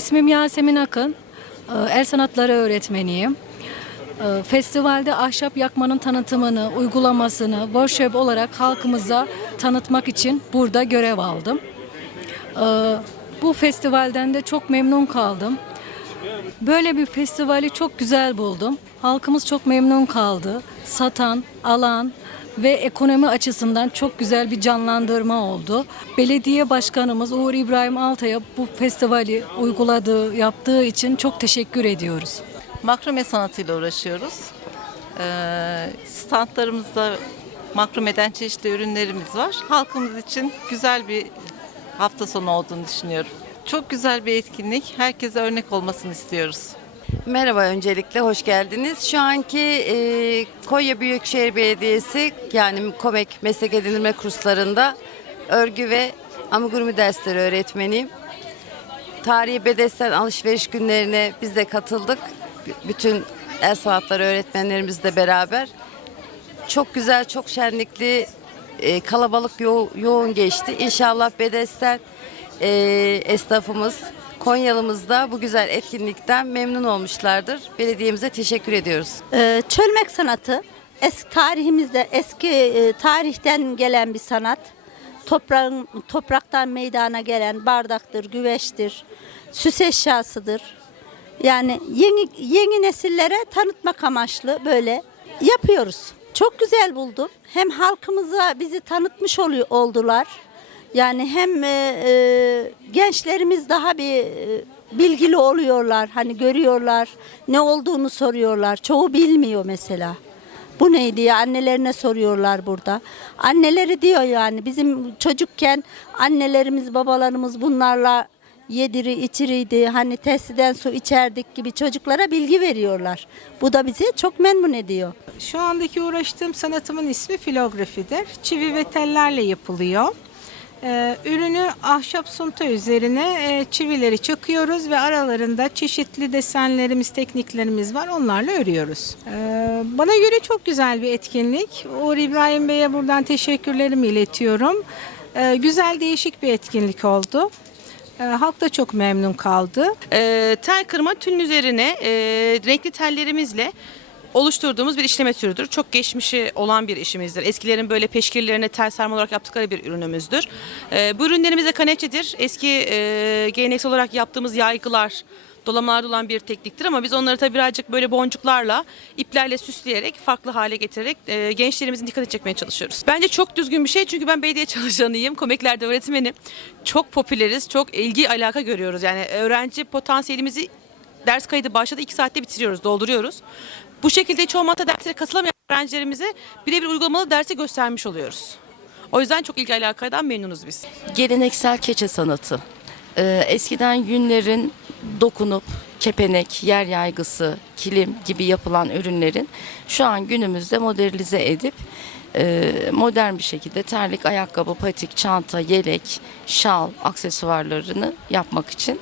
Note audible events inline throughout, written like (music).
İsmim Yasemin Akın. Ee, El sanatları öğretmeniyim. Ee, Festivalde ahşap yakmanın tanıtımını, uygulamasını workshop olarak halkımıza tanıtmak için burada görev aldım. Ee, Bu festivalden de çok memnun kaldım. Böyle bir festivali çok güzel buldum. Halkımız çok memnun kaldı. Satan, alan ve ekonomi açısından çok güzel bir canlandırma oldu. Belediye Başkanımız Uğur İbrahim Altay'a bu festivali uyguladığı, yaptığı için çok teşekkür ediyoruz. Makrame sanatıyla uğraşıyoruz. Ee, standlarımızda makromeden çeşitli ürünlerimiz var. Halkımız için güzel bir hafta sonu olduğunu düşünüyorum. Çok güzel bir etkinlik. Herkese örnek olmasını istiyoruz. Merhaba öncelikle hoş geldiniz. Şu anki e, Konya Büyükşehir Belediyesi yani KOMEK meslek edinilme kurslarında örgü ve amigurumi dersleri öğretmeniyim. Tarihi bedesten alışveriş günlerine biz de katıldık. Bütün el sanatları öğretmenlerimizle beraber. Çok güzel, çok şenlikli, e, kalabalık yo- yoğun geçti. İnşallah Bedesten e, esnafımız, Konyalımız da bu güzel etkinlikten memnun olmuşlardır. Belediyemize teşekkür ediyoruz. Ee, çölmek sanatı eski tarihimizde eski e, tarihten gelen bir sanat. Toprağın topraktan meydana gelen bardaktır, güveçtir, süs eşyasıdır. Yani yeni yeni nesillere tanıtmak amaçlı böyle yapıyoruz. Çok güzel buldum. Hem halkımıza bizi tanıtmış oluyor oldular. Yani hem e, e, gençlerimiz daha bir e, bilgili oluyorlar. Hani görüyorlar, ne olduğunu soruyorlar. Çoğu bilmiyor mesela. Bu neydi ya annelerine soruyorlar burada. Anneleri diyor yani bizim çocukken annelerimiz babalarımız bunlarla yediri içiriydi. Hani testiden su içerdik gibi çocuklara bilgi veriyorlar. Bu da bizi çok memnun ediyor. Şu andaki uğraştığım sanatımın ismi filografidir. Çivi ve tellerle yapılıyor. Ee, ürünü ahşap sunta üzerine e, çivileri çakıyoruz ve aralarında çeşitli desenlerimiz, tekniklerimiz var. Onlarla örüyoruz. Ee, bana göre çok güzel bir etkinlik. Uğur İbrahim Bey'e buradan teşekkürlerimi iletiyorum. Ee, güzel, değişik bir etkinlik oldu. Halk da çok memnun kaldı. e, tel kırma tülün üzerine e, renkli tellerimizle oluşturduğumuz bir işleme türüdür. Çok geçmişi olan bir işimizdir. Eskilerin böyle peşkirlerine tel sarma olarak yaptıkları bir ürünümüzdür. E, bu ürünlerimiz de kanepçedir. Eski e, geleneksel olarak yaptığımız yaygılar, dolamalarda olan bir tekniktir ama biz onları tabii birazcık böyle boncuklarla, iplerle süsleyerek, farklı hale getirerek e, gençlerimizin dikkatini çekmeye çalışıyoruz. Bence çok düzgün bir şey çünkü ben belediye (laughs) çalışanıyım, komeklerde öğretmenim. Çok popüleriz, çok ilgi alaka görüyoruz. Yani öğrenci potansiyelimizi ders kaydı başladı 2 saatte bitiriyoruz, dolduruyoruz. Bu şekilde hiç olmazsa derslere katılamayan öğrencilerimize birebir uygulamalı dersi göstermiş oluyoruz. O yüzden çok ilgi alakadan memnunuz biz. geleneksel keçe sanatı. Ee, eskiden yünlerin dokunup kepenek, yer yaygısı, kilim gibi yapılan ürünlerin şu an günümüzde modernize edip e, modern bir şekilde terlik, ayakkabı, patik, çanta, yelek, şal, aksesuarlarını yapmak için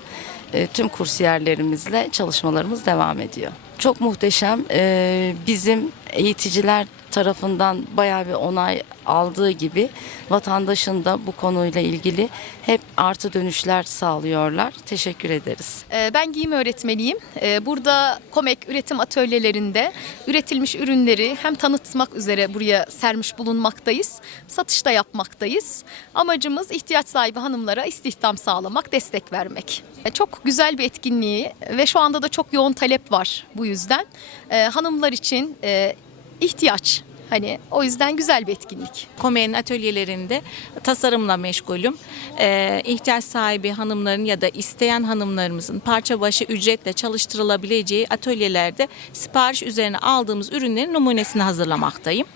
e, tüm kursiyerlerimizle çalışmalarımız devam ediyor. Çok muhteşem. Ee, bizim eğiticiler tarafından bayağı bir onay aldığı gibi vatandaşın da bu konuyla ilgili hep artı dönüşler sağlıyorlar. Teşekkür ederiz. Ee, Ben giyim öğretmeniyim. Ee, Burada KOMEK üretim atölyelerinde üretilmiş ürünleri hem tanıtmak üzere buraya sermiş bulunmaktayız. Satışta yapmaktayız. Amacımız ihtiyaç sahibi hanımlara istihdam sağlamak, destek vermek. Ee, Çok güzel bir etkinliği ve şu anda da çok yoğun talep var bu yüzden. Hanımlar için e, ihtiyaç. Hani o yüzden güzel bir etkinlik. Kome'nin atölyelerinde tasarımla meşgulüm. Ee, ihtiyaç sahibi hanımların ya da isteyen hanımlarımızın parça başı ücretle çalıştırılabileceği atölyelerde sipariş üzerine aldığımız ürünlerin numunesini hazırlamaktayım.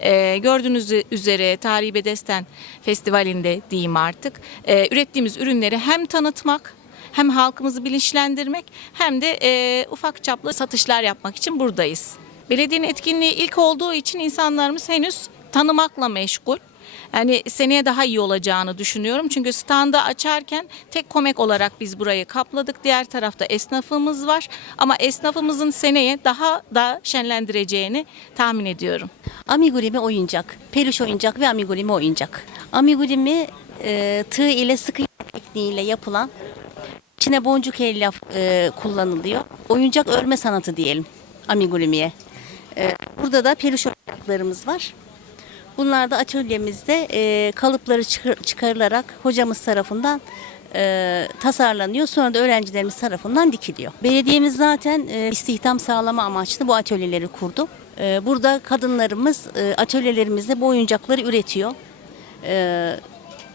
Ee, gördüğünüz üzere Tarihi Bedesten Festivali'nde diyeyim artık e, ürettiğimiz ürünleri hem tanıtmak hem halkımızı bilinçlendirmek hem de e, ufak çaplı satışlar yapmak için buradayız. Belediyenin etkinliği ilk olduğu için insanlarımız henüz tanımakla meşgul. Yani seneye daha iyi olacağını düşünüyorum. Çünkü standa açarken tek komek olarak biz burayı kapladık. Diğer tarafta esnafımız var. Ama esnafımızın seneye daha da şenlendireceğini tahmin ediyorum. Amigurumi oyuncak, peluş oyuncak ve amigurumi oyuncak. Amigurumi e, tığ ile sıkı tekniğiyle yapılan İçine boncuk elyaf e, kullanılıyor. Oyuncak örme sanatı diyelim amigurimiye. E, burada da peluş oyuncaklarımız var. Bunlar da atölyemizde e, kalıpları çıkar- çıkarılarak hocamız tarafından e, tasarlanıyor. Sonra da öğrencilerimiz tarafından dikiliyor. Belediyemiz zaten e, istihdam sağlama amaçlı bu atölyeleri kurdu. Burada kadınlarımız atölyelerimizde bu oyuncakları üretiyor.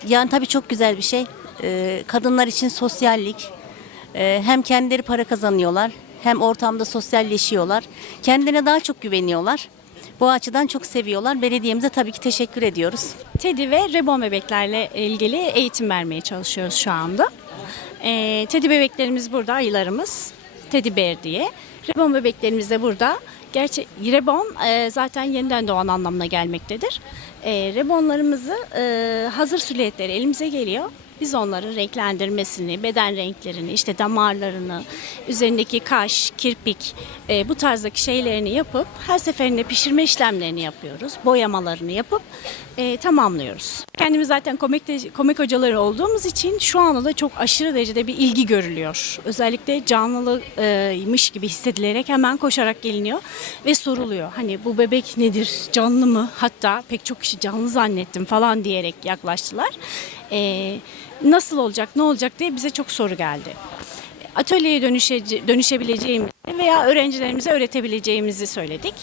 Yani tabii çok güzel bir şey. Kadınlar için sosyallik. Hem kendileri para kazanıyorlar hem ortamda sosyalleşiyorlar. Kendilerine daha çok güveniyorlar. Bu açıdan çok seviyorlar. Belediyemize tabii ki teşekkür ediyoruz. Teddy ve Reborn bebeklerle ilgili eğitim vermeye çalışıyoruz şu anda. Ee, Teddy bebeklerimiz burada, ayılarımız. Teddy Bear diye. Reborn bebeklerimiz de burada. Gerçi Reborn e, zaten yeniden doğan anlamına gelmektedir. E, Rebornlarımızı e, hazır silüetleri elimize geliyor. Biz onların renklendirmesini, beden renklerini, işte damarlarını, üzerindeki kaş, kirpik e, bu tarzdaki şeylerini yapıp her seferinde pişirme işlemlerini yapıyoruz. Boyamalarını yapıp e, tamamlıyoruz. Kendimiz zaten komik, komik hocaları olduğumuz için şu anda da çok aşırı derecede bir ilgi görülüyor. Özellikle canlıymış gibi hissedilerek hemen koşarak geliniyor ve soruluyor. Hani bu bebek nedir, canlı mı? Hatta pek çok kişi canlı zannettim falan diyerek yaklaştılar. E, nasıl olacak, ne olacak diye bize çok soru geldi atölyeye dönüşe, dönüşebileceğimizi veya öğrencilerimize öğretebileceğimizi söyledik.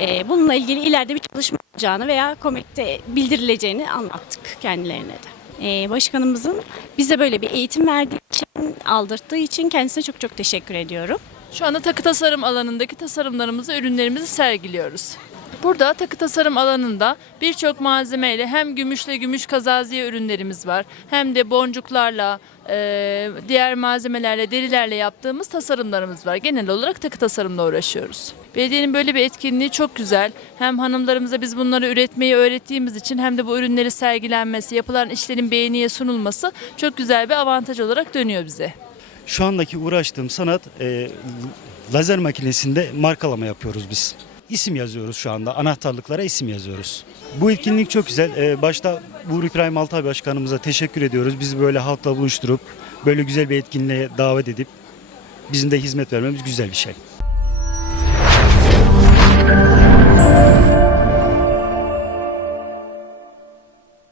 Ee, bununla ilgili ileride bir çalışma olacağını veya komikte bildirileceğini anlattık kendilerine de. Ee, başkanımızın bize böyle bir eğitim verdiği için, aldırttığı için kendisine çok çok teşekkür ediyorum. Şu anda takı tasarım alanındaki tasarımlarımızı, ürünlerimizi sergiliyoruz. Burada takı tasarım alanında birçok malzemeyle hem gümüşle gümüş kazaziye ürünlerimiz var hem de boncuklarla, e, diğer malzemelerle, derilerle yaptığımız tasarımlarımız var. Genel olarak takı tasarımla uğraşıyoruz. Belediyenin böyle bir etkinliği çok güzel. Hem hanımlarımıza biz bunları üretmeyi öğrettiğimiz için hem de bu ürünleri sergilenmesi, yapılan işlerin beğeniye sunulması çok güzel bir avantaj olarak dönüyor bize. Şu andaki uğraştığım sanat e, lazer makinesinde markalama yapıyoruz biz. İsim yazıyoruz şu anda. Anahtarlıklara isim yazıyoruz. Bu etkinlik çok güzel. E, başta Uğur İbrahim Altay Başkanımıza teşekkür ediyoruz. Bizi böyle halkla buluşturup böyle güzel bir etkinliğe davet edip bizim de hizmet vermemiz güzel bir şey.